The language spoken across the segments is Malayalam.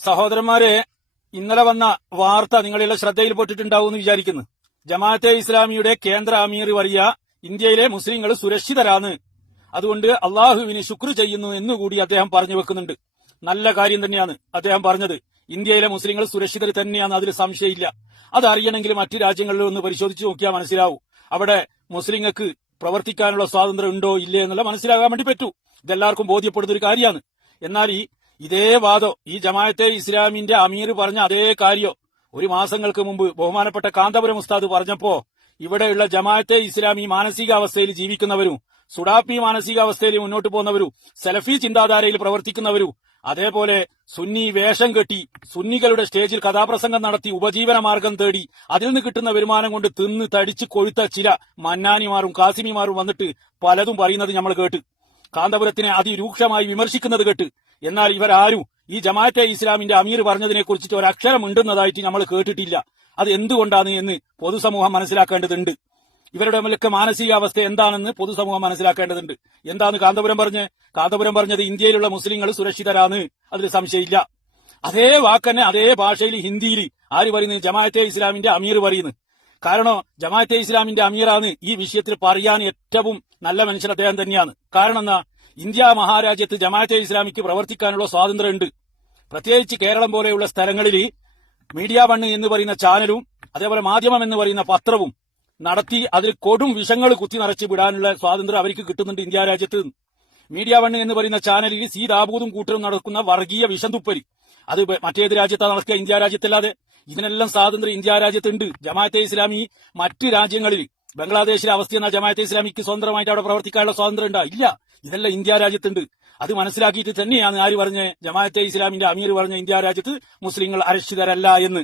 സഹോദരന്മാരെ, ഇന്നലെ വന്ന വാർത്ത നിങ്ങളുടെ ശ്രദ്ധയിൽപ്പെട്ടിട്ടുണ്ടാവും എന്ന് വിചാരിക്കുന്നു. ജമാഅത്തെ ഇസ്ലാമിയുടെ കേന്ദ്ര അമീർ വരിയ ഇന്ത്യയിലെ മുസ്ലിങ്ങൾ സുരക്ഷിതരാണ്, അതുകൊണ്ട് അള്ളാഹുവിന് ശുക്ർ ചെയ്യുന്നു എന്നുകൂടി അദ്ദേഹം പറഞ്ഞു വെക്കുന്നുണ്ട്. നല്ല കാര്യം തന്നെയാണ് അദ്ദേഹം പറഞ്ഞത്. ഇന്ത്യയിലെ മുസ്ലിങ്ങൾ സുരക്ഷിതർ തന്നെയാണ്, അതിൽ സംശയമില്ല. അതറിയണമെങ്കിൽ മറ്റു രാജ്യങ്ങളിൽ ഒന്ന് പരിശോധിച്ച് നോക്കിയാൽ മനസ്സിലാവും. അവിടെ മുസ്ലിങ്ങൾക്ക് പ്രവർത്തിക്കാനുള്ള സ്വാതന്ത്ര്യം ഉണ്ടോ ഇല്ലേ എന്നുള്ള മനസ്സിലാകാൻ വേണ്ടി പറ്റൂ. ഇതെല്ലാവർക്കും ബോധ്യപ്പെടുന്ന ഒരു കാര്യമാണ്. എന്നാൽ ഇതേ വാദം ഈ ജമാഅത്തെ ഇസ്ലാമിന്റെ അമീർ പറഞ്ഞ അതേ കാര്യം ഒരു മാസങ്ങൾക്ക് മുമ്പ് ബഹുമാനപ്പെട്ട കാന്തപുരം ഉസ്താദ് പറഞ്ഞപ്പോ ഇവിടെയുള്ള ജമാഅത്തെ ഇസ്ലാമി മാനസികാവസ്ഥയിൽ ജീവിക്കുന്നവരും സുഡാപ്പി മാനസികാവസ്ഥയിൽ മുന്നോട്ട് പോകുന്നവരും സലഫി ചിന്താധാരയിൽ പ്രവർത്തിക്കുന്നവരും അതേപോലെ സുന്നി വേഷം കെട്ടി സുന്നികളുടെ സ്റ്റേജിൽ കഥാപ്രസംഗം നടത്തി ഉപജീവന മാർഗം തേടി അതിൽ നിന്ന് കിട്ടുന്ന വരുമാനം കൊണ്ട് തിന്ന് തടിച്ച് കൊഴുത്ത ചില മന്നാനിമാരും കാസിമിമാരും വന്നിട്ട് പലതും പറയുന്നത് നമ്മൾ കേട്ട്, കാന്തപുരത്തിനെ അതിരൂക്ഷമായി വിമർശിക്കുന്നത് കേട്ട്. എന്നാൽ ഇവരാരും ഈ ജമാഅത്തെ ഇസ്ലാമിന്റെ അമീർ പറഞ്ഞതിനെ കുറിച്ചിട്ട് ഒരക്ഷരം ഉണ്ടെന്നതായിട്ട് നമ്മൾ കേട്ടിട്ടില്ല. അത് എന്തുകൊണ്ടാണ് എന്ന് പൊതുസമൂഹം മനസ്സിലാക്കേണ്ടതുണ്ട്. ഇവരുടെ മുലക്ക് മാനസികാവസ്ഥ എന്താണെന്ന് പൊതുസമൂഹം മനസ്സിലാക്കേണ്ടതുണ്ട്. എന്താണ് കാന്തപുരം പറഞ്ഞത് ഇന്ത്യയിലുള്ള മുസ്ലിങ്ങൾ സുരക്ഷിതരാണ്, അതിൽ സംശയമില്ല. അതേ വാക്കന്നെ അതേ ഭാഷയിൽ ഹിന്ദിയിൽ ആര് പറയുന്നു? ജമാഅത്തെ ഇസ്ലാമിന്റെ അമീർ പറയുന്നു. കാരണം ജമാഅത്തെ ഇസ്ലാമിന്റെ അമീറാണ് ഈ വിഷയത്തിൽ പറയാൻ ഏറ്റവും നല്ല മനുഷ്യൻ അദ്ദേഹം തന്നെയാണ്. കാരണം എന്നാ, ഇന്ത്യ മഹാരാജ്യത്ത് ജമാഅത്തെ ഇസ്ലാമിക്ക് പ്രവർത്തിക്കാനുള്ള സ്വാതന്ത്ര്യമുണ്ട്. പ്രത്യേകിച്ച് കേരളം പോലെയുള്ള സ്ഥലങ്ങളിൽ മീഡിയ വൺ എന്ന് പറയുന്ന ചാനലും അതേപോലെ മാധ്യമം എന്ന് പറയുന്ന പത്രവും നടത്തി അതിൽ കൊടും വിഷങ്ങൾ കുത്തി നിറച്ച് വിടാനുള്ള സ്വാതന്ത്ര്യം അവർക്ക് കിട്ടുന്നുണ്ട് ഇന്ത്യ രാജ്യത്ത്. മീഡിയ വൺ എന്ന് പറയുന്ന ചാനലിൽ സി ദാബൂദും കൂട്ടരും നടക്കുന്ന വർഗീയ വിഷം തുപ്പല് അത് മറ്റേത് രാജ്യത്താണ് നടക്കുക? ഇന്ത്യ രാജ്യത്തല്ലാതെ. ഇതിനെല്ലാം സ്വാതന്ത്ര്യം ഇന്ത്യ രാജ്യത്തുണ്ട്. ജമാഅത്തെ ഇസ്ലാമി മറ്റ് രാജ്യങ്ങളിൽ ബംഗ്ലാദേശിലെ അവസ്ഥ എന്നാൽ ജമാഅത്തെ ഇസ്ലാമിക്ക് സ്വതന്ത്രമായിട്ട് അവിടെ പ്രവർത്തിക്കാനുള്ള സ്വാതന്ത്ര്യം ഉണ്ടാ ഇല്ല. ഇതെല്ലാം ഇന്ത്യ രാജ്യത്തുണ്ട്. അത് മനസ്സിലാക്കിയിട്ട് തന്നെയാണ് ആര് പറഞ്ഞ് ജമാഅത്തെ ഇസ്ലാമിന്റെ അമീർ പറഞ്ഞ ഇന്ത്യ രാജ്യത്ത് മുസ്ലിങ്ങൾ അരക്ഷിതരല്ല എന്ന്.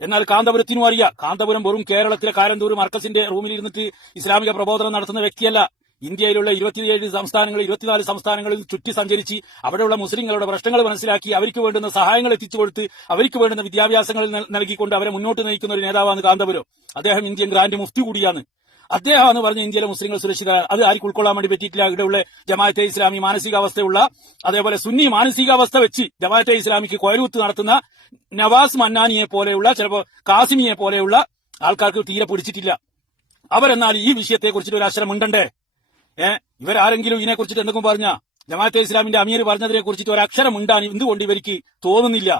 എന്നാൽ കാന്തപുരത്തിനും അറിയാം, കാന്തപുരം വെറും കേരളത്തിലെ കാരന്തൂർ മർക്കസിന്റെ റൂമിൽ ഇരുന്നിട്ട് ഇസ്ലാമിക പ്രബോധനം നടത്തുന്ന വ്യക്തിയല്ല. ഇന്ത്യയിലുള്ള 27 സംസ്ഥാനങ്ങളിൽ 24 സംസ്ഥാനങ്ങളിൽ ചുറ്റി സഞ്ചരിച്ച് അവിടെയുള്ള മുസ്ലിങ്ങളുടെ പ്രശ്നങ്ങൾ മനസ്സിലാക്കി അവർക്ക് വേണ്ടുന്ന സഹായങ്ങൾ എത്തിച്ചു കൊടുത്ത് അവർക്ക് വേണ്ടുന്ന വിദ്യാഭ്യാസങ്ങൾ നൽകിക്കൊണ്ട് അവരെ മുന്നോട്ട് നയിക്കുന്ന ഒരു നേതാവാണ് കാന്തപുരം. അദ്ദേഹം ഇന്ത്യൻ ഗ്രാൻഡ് മുഫ്തി കൂടിയാണ്. അദ്ദേഹമാണ് പറഞ്ഞ ഇന്ത്യയിലെ മുസ്ലിങ്ങൾ സുരക്ഷിത. അത് ആർക്ക് ഉൾക്കൊള്ളാൻ വേണ്ടി പറ്റിയിട്ടില്ല. ഇവിടെയുള്ള ജമാഅത്തെ ഇസ്ലാമി മാനസികാവസ്ഥയുള്ള അതേപോലെ സുന്നി മാനസികാവസ്ഥ വെച്ച് ജമാഅത്തെ ഇസ്ലാമിക്ക് കൊയലൂത്ത് നടത്തുന്ന നവാസ് മന്നാനിയെ പോലെയുള്ള ചിലപ്പോൾ കാസിമിയെ പോലെയുള്ള ആൾക്കാർക്ക് തീരെ പിടിച്ചിട്ടില്ല. അവരെന്നാൽ ഈ വിഷയത്തെ കുറിച്ചിട്ട് ഒരു അക്ഷരം ഉണ്ടണ്ടേ? ഇവരാരെങ്കിലും ഇതിനെക്കുറിച്ചിട്ട് എന്തെങ്കിലും പറഞ്ഞ ജമാഅത്തെ ഇസ്ലാമിന്റെ അമീർ പറഞ്ഞതിനെ കുറിച്ചിട്ട് ഒരു അക്ഷരം ഉണ്ടാൻ എന്തുകൊണ്ട് ഇവർക്ക് തോന്നുന്നില്ല?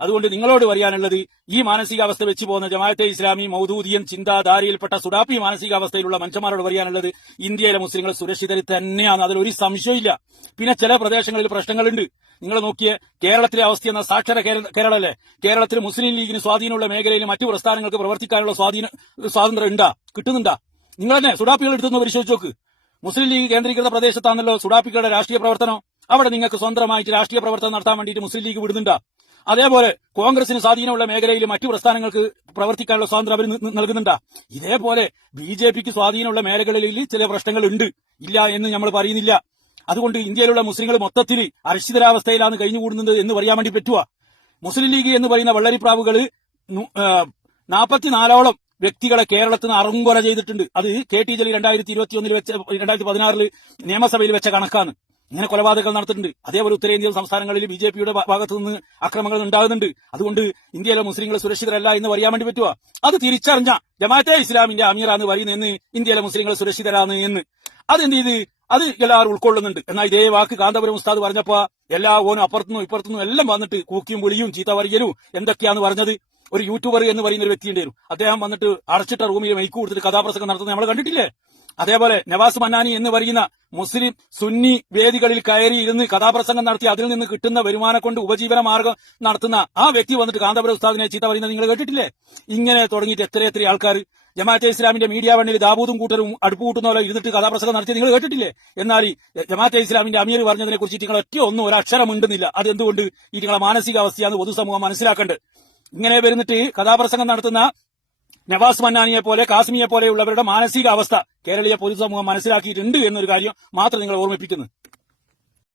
അതുകൊണ്ട് നിങ്ങളോട് പറയാനുള്ളത്, ഈ മാനസികാവസ്ഥ വെച്ച് പോകുന്ന ജമാഅത്തെ ഇസ്ലാമി മൗദൂദിയൻ ചിന്താധാരയിൽപ്പെട്ട സുഡാപ്പി മാനസികാവസ്ഥയിലുള്ള മനുഷ്യന്മാരോട് പറയാനുള്ളത്, ഇന്ത്യയിലെ മുസ്ലിങ്ങൾ സുരക്ഷിതർ തന്നെയാണ്, അതിലൊരു സംശയമില്ല. പിന്നെ ചില പ്രദേശങ്ങളിൽ പ്രശ്നങ്ങളുണ്ട്. നിങ്ങൾ നോക്കിയേ, കേരളത്തിലെ അവസ്ഥ എന്ന സാക്ഷര കേരളല്ലേ? കേരളത്തിൽ മുസ്ലിം ലീഗിന് സ്വാധീനമുള്ള മേഖലയിൽ മറ്റു പ്രസ്ഥാനങ്ങൾക്ക് പ്രവർത്തിക്കാനുള്ള സ്വാതന്ത്ര്യം ഉണ്ടാ? കിട്ടുന്നുണ്ടാ? നിങ്ങൾ തന്നെ സുഡാപ്പികൾ എടുത്തൊന്ന് പരിശോധിച്ച് നോക്ക്. മുസ്ലിം ലീഗ് കേന്ദ്രീകൃത പ്രദേശത്താണല്ലോ സുഡാപ്പികളുടെ രാഷ്ട്രീയ പ്രവർത്തനം. അവിടെ നിങ്ങൾക്ക് സ്വന്തമായിട്ട് രാഷ്ട്രീയ പ്രവർത്തനം നടത്താൻ വേണ്ടിയിട്ട് മുസ്ലിം ലീഗ് വിടുന്നുണ്ടാ? അതേപോലെ കോൺഗ്രസിന് സ്വാധീനമുള്ള മേഖലയിൽ മറ്റു പ്രസ്ഥാനങ്ങൾക്ക് പ്രവർത്തിക്കാനുള്ള സ്വാതന്ത്ര്യം അവർ നൽകുന്നുണ്ടാ? ഇതേപോലെ ബിജെപിക്ക് സ്വാധീനമുള്ള മേഖലകളിൽ ചില പ്രശ്നങ്ങൾ ഉണ്ട്, ഇല്ല എന്ന് നമ്മൾ പറയുന്നില്ല. അതുകൊണ്ട് ഇന്ത്യയിലുള്ള മുസ്ലിങ്ങൾ മൊത്തത്തിൽ അരക്ഷിതരാവസ്ഥയിലാണ് കഴിഞ്ഞുകൂടുന്നത് എന്ന് പറയാൻ വേണ്ടി പറ്റുക? മുസ്ലിം ലീഗ് എന്ന് പറയുന്ന വെള്ളരിപ്രാവുകൾ 44ഓളം വ്യക്തികളെ കേരളത്തിൽ നിന്ന് അറുങ്കൊല ചെയ്തിട്ടുണ്ട്. അത് കെ ടി ജലീൽ 2016 നിയമസഭയിൽ വെച്ച കണക്കാണ്. ഇങ്ങനെ കൊലപാതകങ്ങൾ നടത്തിയിട്ടുണ്ട്. അതേപോലെ ഉത്തരേന്ത്യൻ സംസ്ഥാനങ്ങളിൽ ബിജെപിയുടെ ഭാഗത്തു നിന്ന് അക്രമങ്ങൾ ഉണ്ടാകുന്നുണ്ട്. അതുകൊണ്ട് ഇന്ത്യയിലെ മുസ്ലിങ്ങൾ സുരക്ഷിതരല്ല എന്ന് പറയാൻ വേണ്ടി പറ്റുക? അത് തിരിച്ചറിഞ്ഞ ജമാഅത്തെ ഇസ്ലാമിന്റെ അമീറാന്ന് പറയുന്നതെന്ന് ഇന്ത്യയിലെ മുസ്ലിങ്ങൾ സുരക്ഷിതരാണ് എന്ന് അതെന്ത് ചെയ്ത് അത് എല്ലാവരും ഉൾക്കൊള്ളുന്നുണ്ട്. എന്നാൽ ഇതേ വാക്ക് കാന്തപുരം ഉസ്താദ് പറഞ്ഞപ്പോ എല്ലാ ഓനും അപ്പുറത്തുനിന്നും ഇപ്പുറത്തുനിന്നും എല്ലാം വന്നിട്ട് കൂക്കിയും വിളിയും ചീത്ത പറയലും എന്തൊക്കെയാന്ന് പറഞ്ഞത്. ഒരു യൂട്യൂബർ എന്ന് പറയുന്ന ഒരു വ്യക്തിയുണ്ട്, അദ്ദേഹം വന്നിട്ട് അടച്ചിട്ട റൂമിൽ മൈക്ക് കൊടുത്തിട്ട് കഥാപ്രസംഗം നടത്തുന്നത് നമ്മൾ കണ്ടിട്ടില്ലേ? അതേപോലെ നവാസ് മന്നാനി എന്ന് പറയുന്ന മുസ്ലിം സുന്നി വേദികളിൽ കയറി ഇരുന്ന് കഥാപ്രസംഗം നടത്തി അതിൽ നിന്ന് കിട്ടുന്ന വരുമാനം കൊണ്ട് ഉപജീവന മാർഗം നടത്തുന്ന ആ വ്യക്തി വന്നിട്ട് കാന്തപുരം ഉസ്താദിനെ ചീത്ത പറയുന്നത് നിങ്ങൾ കേട്ടിട്ടില്ലേ? ഇങ്ങനെ തുടങ്ങിയിട്ട് എത്ര ആൾക്കാർ ജമാഅത്തെ ഇസ്ലാമിന്റെ മീഡിയ വണ്ണിൽ ദാബൂദും കൂട്ടരും അടുപ്പ് കൂട്ടുന്ന പോലെ ഇരുന്നിട്ട് കഥാപ്രസംഗം നടത്തി നിങ്ങൾ കേട്ടിട്ടില്ലേ? എന്നാൽ ജമാഅത്തെ ഇസ്ലാമിന്റെ അമീർ പറഞ്ഞതിനെ കുറിച്ച് നിങ്ങൾ ഒന്നും ഒരക്ഷരം ഉണ്ടെന്നില്ല. അതെന്തുകൊണ്ട്? ഈ നിങ്ങളെ മാനസികാവസ്ഥയാണ് പൊതുസമൂഹം മനസ്സിലാക്കേണ്ടത്. ഇങ്ങനെ വരുന്നിട്ട് കഥാപ്രസംഗം നടത്തുന്ന നവാസ് മന്നാനിയെ പോലെ കാസിമിയെ പോലെയുള്ളവരുടെ മാനസികാവസ്ഥ കേരളീയ പൊതുസമൂഹം മനസ്സിലാക്കിയിട്ടുണ്ട് എന്നൊരു കാര്യം മാത്രം നിങ്ങൾ ഓർമ്മിപ്പിക്കുന്നു.